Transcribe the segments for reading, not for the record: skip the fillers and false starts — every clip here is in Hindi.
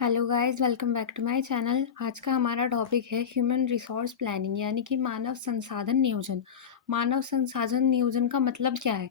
Hello guys, welcome back to my channel. आज का हमारा टॉपिक है ह्यूमन रिसोर्स प्लानिंग यानी कि मानव संसाधन नियोजन। मानव संसाधन नियोजन का मतलब क्या है?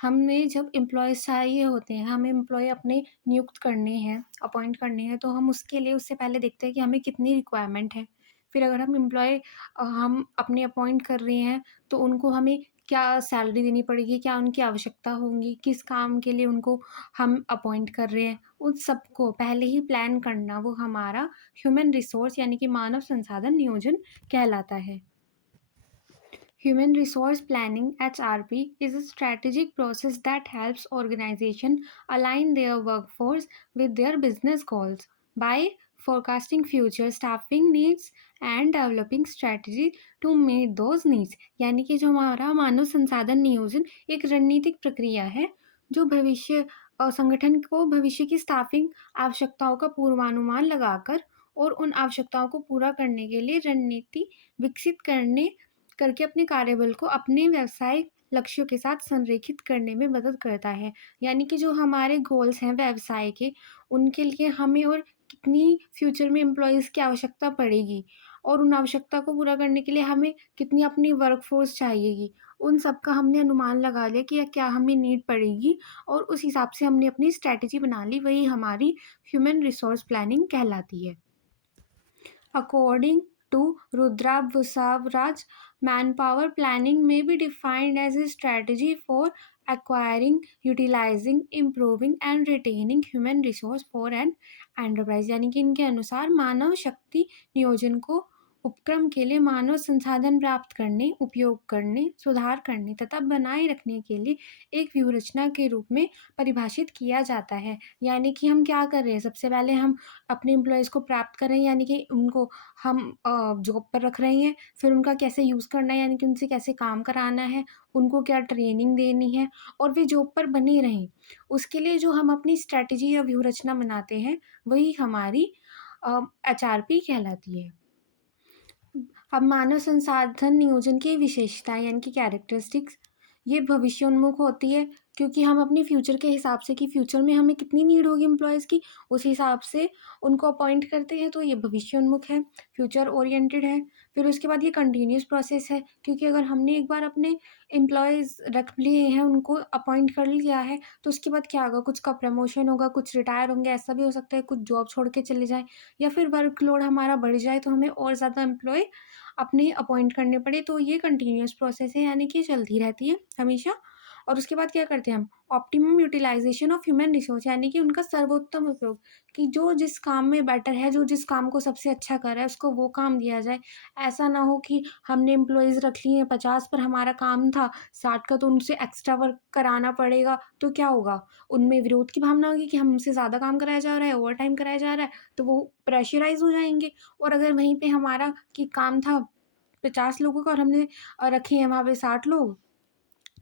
हमें जब एम्प्लॉयज़ चाहिए होते हैं, हमें एम्प्लॉय अपने नियुक्त करने हैं, अपॉइंट करने हैं, तो हम उसके लिए उससे पहले देखते हैं कि हमें कितनी रिक्वायरमेंट है। फिर अगर हम अपने अपॉइंट कर रहे हैं, तो उनको हमें क्या सैलरी देनी पड़ेगी, क्या उनकी आवश्यकता होंगी, किस काम के लिए उनको हम अपॉइंट कर रहे हैं, उन सबको पहले ही प्लान करना वो हमारा ह्यूमन रिसोर्स यानी कि मानव संसाधन नियोजन कहलाता है। Human resource planning (HRP) is a strategic process that helps organizations align their workforce with their business goals by forecasting future staffing needs and developing strategy to meet those needs। यानी कि जो हमारा मानव संसाधन नियोजन एक रणनीतिक प्रक्रिया है जो संगठन को भविष्य की स्टाफिंग आवश्यकताओं का पूर्वानुमान लगाकर और उन आवश्यकताओं को पूरा करने के लिए रणनीति विकसित करने करके अपने कार्यबल को अपने व्यावसायिक लक्ष्यों के साथ संरेखित करने में मदद करता है। यानी कि जो हमारे गोल्स हैं व्यवसाय के, उनके लिए हमें और कितनी फ्यूचर में एम्प्लॉइज़ की आवश्यकता पड़ेगी और उन आवश्यकता को पूरा करने के लिए हमें कितनी अपनी वर्कफ़ोर्स चाहिएगी, उन सब का हमने अनुमान लगा लिया कि क्या हमें नीड पड़ेगी और उस हिसाब से हमने अपनी स्ट्रैटेजी बना ली, वही हमारी ह्यूमन रिसोर्स प्लानिंग कहलाती है। According to Rudra Busavraj, manpower planning may be defined as a strategy for acquiring, utilizing, improving and retaining human resource for an enterprise। यानी कि इनके अनुसार मानव शक्ति नियोजन को उपक्रम के लिए मानव संसाधन प्राप्त करने, उपयोग करने, सुधार करने तथा बनाए रखने के लिए एक व्यूहरचना के रूप में परिभाषित किया जाता है। यानी कि हम क्या कर रहे हैं, सबसे पहले हम अपने एम्प्लॉइज़ को प्राप्त कर रहे हैं, यानी कि उनको हम जॉब पर रख रहे हैं, फिर उनका कैसे यूज़ करना है, यानी कि उनसे कैसे काम कराना है, उनको क्या ट्रेनिंग देनी है और वे जॉब पर बने रहें। उसके लिए जो हम अपनी स्ट्रैटेजी या व्यूहरचना बनाते हैं, वही हमारी एचआरपी कहलाती है। अब मानव संसाधन नियोजन की विशेषताएँ यानी कि कैरेक्टरिस्टिक्स, ये भविष्योन्मुख होती है क्योंकि हम अपने फ्यूचर के हिसाब से कि फ्यूचर में हमें कितनी नीड होगी एम्प्लॉइज़ की, उस हिसाब से उनको अपॉइंट करते हैं, तो ये भविष्योन्मुख है, फ्यूचर ओरिएंटेड है। फिर उसके बाद ये कंटीन्यूअस प्रोसेस है क्योंकि अगर हमने एक बार अपने एम्प्लॉइज़ रख लिए हैं, उनको अपॉइंट कर लिया है, तो उसके बाद क्या होगा, कुछ का प्रमोशन होगा, कुछ रिटायर होंगे, ऐसा भी हो सकता है, कुछ जॉब छोड़ के चले जाएँ या फिर वर्कलोड हमारा बढ़ जाए तो हमें और ज़्यादा एम्प्लॉय अपने अपॉइंट करने पड़े, तो ये कंटीन्यूअस प्रोसेस है यानी कि चलती रहती है हमेशा। और उसके बाद क्या करते हैं हम, optimum utilisation of human resource यानी कि उनका सर्वोत्तम उपयोग, कि जो जिस काम में बेटर है, जो जिस काम को सबसे अच्छा कर रहा है, उसको वो काम दिया जाए। ऐसा ना हो कि हमने एम्प्लॉइज़ रख लिए हैं 50 पर हमारा काम था 60 का, तो उनसे एक्स्ट्रा वर्क कराना पड़ेगा, तो क्या होगा? उनमें विरोध की भावना होगी कि हमसे ज़्यादा काम कराया जा रहा है, ओवरटाइम कराया जा रहा है, तो वो प्रेशराइज़ हो जाएँगे। और अगर वहीं पे हमारा कि काम था 50 लोगों का और हमने रखे हैं वहाँ पे 60 लोग,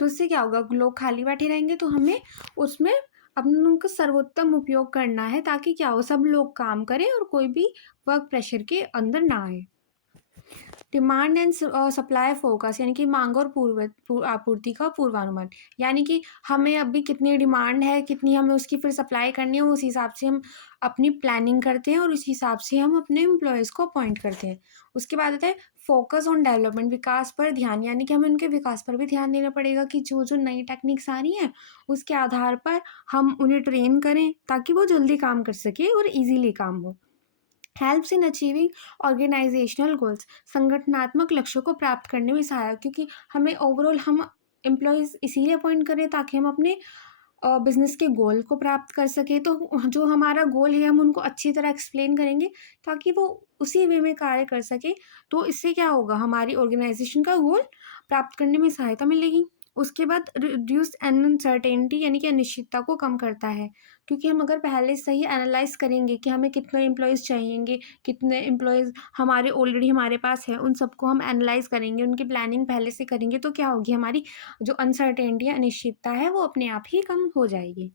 तो इससे क्या होगा, लोग खाली बैठे रहेंगे, तो हमें उसमें अपना उनका सर्वोत्तम उपयोग करना है ताकि क्या हो, सब लोग काम करें और कोई भी वर्क प्रेशर के अंदर ना आए। डिमांड एंड सप्लाई फोरकास्ट यानी कि मांग और आपूर्ति का पूर्वानुमान, यानी कि हमें अभी कितनी डिमांड है, कितनी हमें उसकी फिर सप्लाई करनी है, उस हिसाब से हम अपनी प्लानिंग करते हैं और उस हिसाब से हम अपने एम्प्लॉयज़ को अपॉइंट करते हैं। उसके बाद आता है फोकस ऑन डेवलपमेंट, विकास पर ध्यान, यानी कि हमें उनके विकास पर भी ध्यान देना पड़ेगा कि जो जो नई टेक्निक्स आ रही हैं उसके आधार पर हम उन्हें ट्रेन करें ताकि वो जल्दी काम कर सके और ईजिली काम हो। Helps in achieving organisational goals, संगठनात्मक लक्ष्यों को प्राप्त करने में सहायक, क्योंकि हमें ओवरऑल हम एम्प्लॉयज़ इसीलिए अपॉइंट कर रहे हैं ताकि हम अपने बिज़नेस के गोल को प्राप्त कर सकें। तो जो हमारा गोल है हम उनको अच्छी तरह एक्सप्लेन करेंगे ताकि वो उसी वे में कार्य कर सकें। तो इससे क्या होगा, हमारी ऑर्गेनाइजेशन का गोल प्राप्त करने में सहायता मिलेगी। उसके बाद रिड्यूस अनसर्टेनिटी यानी कि अनिश्चितता को कम करता है, क्योंकि हम अगर पहले से ही एनालाइज़ करेंगे कि हमें कितने एम्प्लॉइज़ चाहिएँगे, कितने एम्प्लॉइज़ हमारे ऑलरेडी हमारे पास हैं, उन सबको हम एनालाइज़ करेंगे, उनकी प्लानिंग पहले से करेंगे, तो क्या होगी, हमारी जो अनसर्टेनिटी या अनिश्चितता है वो अपने आप ही कम हो जाएगी।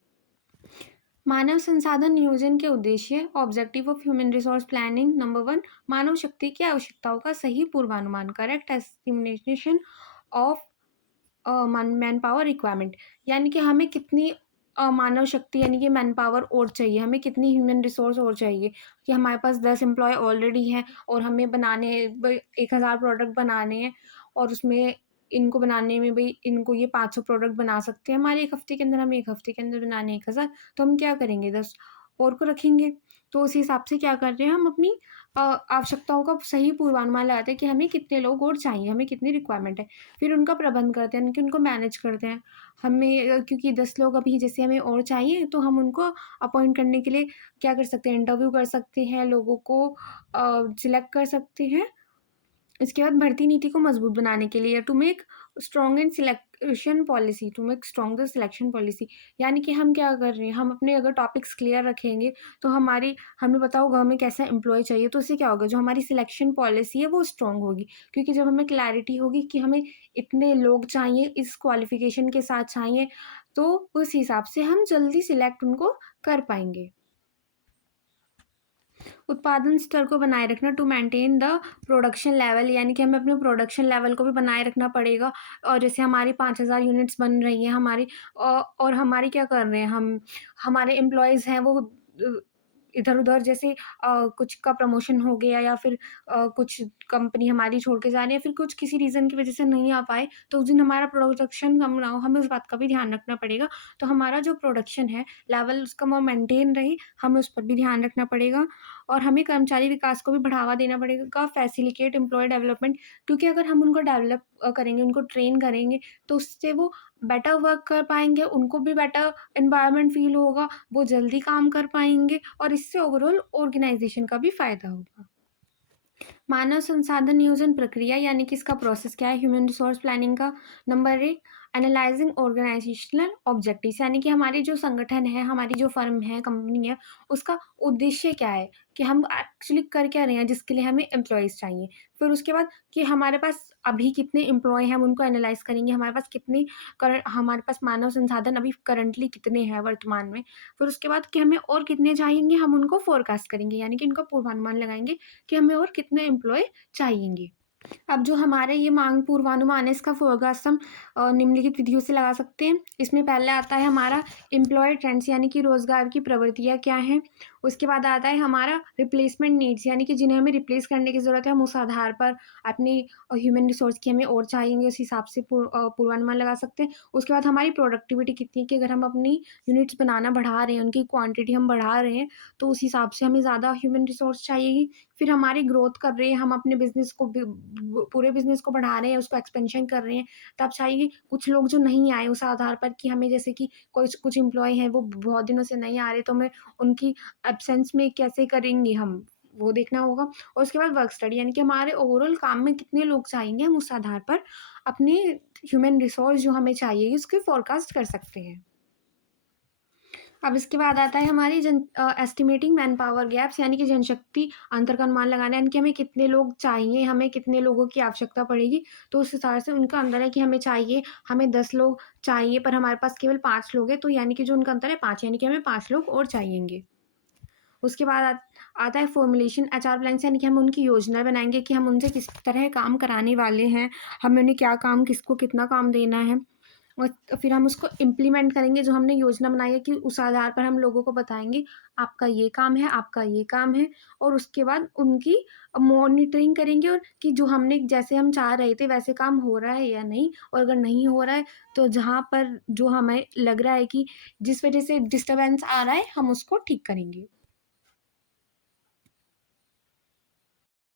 मानव संसाधन नियोजन के उद्देश्य, objective of human resource planning, number 1, मानव शक्ति की आवश्यकताओं का सही पूर्वानुमान, correct estimation of man power requirement, यानी कि हमें कितनी मानव शक्ति यानी कि मैन पावर और चाहिए, हमें कितनी ह्यूमन रिसोर्स और चाहिए कि हमारे पास 10 एम्प्लॉयी ऑलरेडी हैं और हमें बनाने ब 1000 प्रोडक्ट बनाने हैं और उसमें इनको बनाने में भई इनको ये 500 प्रोडक्ट बना सकते हैं। हमारे 1 हफ़्ते के अंदर, हमें 1 हफ़्ते के अंदर बनाने हैं 1000, तो हम क्या करेंगे, 10 और को रखेंगे। तो उस हिसाब से क्या कर रहे हैं हम अपनी आवश्यकताओं का सही पूर्वानुमान लगाते हैं कि हमें कितने लोग और चाहिए, हमें कितनी रिक्वायरमेंट है। फिर उनका प्रबंध करते हैं, यानी कि उनको मैनेज करते हैं। हमें क्योंकि 10 लोग अभी जैसे हमें और चाहिए, तो हम उनको अपॉइंट करने के लिए क्या कर सकते हैं, इंटरव्यू कर सकते हैं, लोगों को सिलेक्ट कर सकते हैं। इसके बाद भर्ती नीति को मजबूत बनाने के लिए to make stronger selection policy, यानी कि हम क्या कर रहे हैं, हम अपने अगर टॉपिक्स क्लियर रखेंगे, तो हमें पता होगा हमें कैसा एम्प्लॉय चाहिए, तो उससे क्या होगा, जो हमारी सिलेक्शन पॉलिसी है वो स्ट्रॉन्ग होगी। क्योंकि जब हमें क्लैरिटी होगी कि हमें इतने लोग चाहिए, इस क्वालिफ़िकेशन के साथ चाहिए, तो उस हिसाब से हम जल्दी सिलेक्ट उनको कर पाएँगे। उत्पादन स्तर को बनाए रखना, to maintain the production level, यानी कि हमें अपने प्रोडक्शन लेवल को भी बनाए रखना पड़ेगा। और जैसे हमारी 5000 यूनिट्स बन रही हैं हमारी, और हमारी क्या कर रहे हैं हम, हमारे एम्प्लॉइज़ हैं वो इधर-उधर जैसे कुछ का प्रमोशन हो गया या फिर कुछ कंपनी हमारी छोड़ के जा रही है, फिर कुछ किसी रीज़न की वज़ह से नहीं आ पाए, तो उस दिन हमारा प्रोडक्शन कम ना हो, हमें उस बात का भी ध्यान रखना पड़ेगा। तो हमारा जो प्रोडक्शन है लेवल उसका वो मेंटेन रहे, हमें उस पर भी ध्यान रखना पड़ेगा। और हमें कर्मचारी विकास को भी बढ़ावा देना पड़ेगा, फैसिलिटेट एम्प्लॉयी डेवलपमेंट, क्योंकि अगर हम उनको डेवलप करेंगे, उनको ट्रेन करेंगे, तो उससे वो बेटर वर्क कर पाएँगे, उनको भी बेटर एनवायरनमेंट फ़ील होगा, वो जल्दी काम कर पाएँगे और इससे ओवरऑल ऑर्गेनाइज़ेशन का भी फ़ायदा होगा। मानव संसाधन नियोजन प्रक्रिया यानी कि इसका प्रोसेस क्या है ह्यूमन रिसोर्स प्लानिंग का। नंबर 1, एनालाइजिंग ऑर्गेनाइजेशनल ऑब्जेक्टिव्स, यानी कि हमारी जो संगठन है, हमारी जो फर्म है, कंपनी है, उसका उद्देश्य क्या है, कि हम एक्चुअली कर क्या रहे हैं जिसके लिए हमें एम्प्लॉयज़ चाहिए। फिर उसके बाद कि हमारे पास अभी कितने एम्प्लॉय हैं, हम उनको एनालाइज करेंगे, हमारे पास मानव संसाधन अभी करंटली कितने हैं वर्तमान में। फिर उसके बाद कि हमें और कितने चाहेंगे, हम उनको फोरकास्ट करेंगे, यानी कि इनका पूर्वानुमान लगाएंगे कि हमें और कितने एम्प्लॉय चाहिएँगे। अब जो हमारे ये मांग पूर्वानुमान है, इसका फोरकास्ट हम निम्नलिखित विधियों से लगा सकते हैं। इसमें पहले आता है हमारा एम्प्लॉय ट्रेंड्स, यानी कि रोज़गार की प्रवृत्तियाँ क्या हैं। उसके बाद आता है हमारा रिप्लेसमेंट नीड्स, यानी कि जिन्हें हमें रिप्लेस करने की ज़रूरत है, हम उस आधार पर अपनी ह्यूमन रिसोर्स की हमें और चाहिएँगे, उस हिसाब से पूर्वानुमान लगा सकते हैं। उसके बाद हमारी प्रोडक्टिविटी कितनी है, कि अगर हम अपनी यूनिट्स बनाना बढ़ा रहे हैं, उनकी क्वांटिटी हम बढ़ा रहे हैं, तो उस हिसाब से हमें ज़्यादा ह्यूमन रिसोर्स चाहिएगी। फिर हमारी ग्रोथ कर रहे हैं, हम अपने बिज़नेस को पूरे बिज़नेस को बढ़ा रहे हैं, उसको एक्सपेंशन कर रहे हैं, तब चाहिए। कुछ लोग जो नहीं आए उस आधार पर कि हमें जैसे कि कुछ एम्प्लॉयी हैं वो बहुत दिनों से नहीं आ रहे, तो हमें उनकी एब्सेंस में कैसे करेंगे हम, वो देखना होगा। और उसके बाद वर्क स्टडी, यानी कि हमारे ओवरऑल काम में कितने लोग चाहिए, हम उस आधार पर अपने ह्यूमन रिसोर्स जो हमें चाहिए उसकी फोरकास्ट कर सकते हैं। अब इसके बाद आता है हमारी एस्टिमेटिंग मैन पावर गैप्स, यानी कि जनशक्ति अंतर का अनुमान लगाना, यानी कि हमें कितने लोग चाहिए, हमें कितने लोगों की आवश्यकता पड़ेगी। तो उस हिसाब से उनका अंतर है कि हमें 10 लोग चाहिए पर हमारे पास केवल 5 लोग हैं, तो यानी कि जो उनका अंतर है 5, यानी कि हमें 5 लोग और चाहिएँगे। उसके बाद आता है फॉर्मुलेशन एचआर प्लान्स, यानी कि हम उनकी योजना बनाएँगे कि हम उनसे किस तरह काम कराने वाले हैं, हमें उन्हें क्या काम, किसको कितना काम देना है। और फिर हम उसको इम्प्लीमेंट करेंगे, जो हमने योजना बनाई है कि उस आधार पर हम लोगों को बताएँगे, आपका ये काम है, आपका ये काम है। और उसके बाद उनकी मॉनिटरिंग करेंगे और कि जो हमने जैसे हम चाह रहे थे वैसे काम हो रहा है या नहीं। और अगर नहीं हो रहा है, तो जहाँ पर जो हमें लग रहा है कि जिस वज़ह से डिस्टर्बेंस आ रहा है, हम उसको ठीक करेंगे।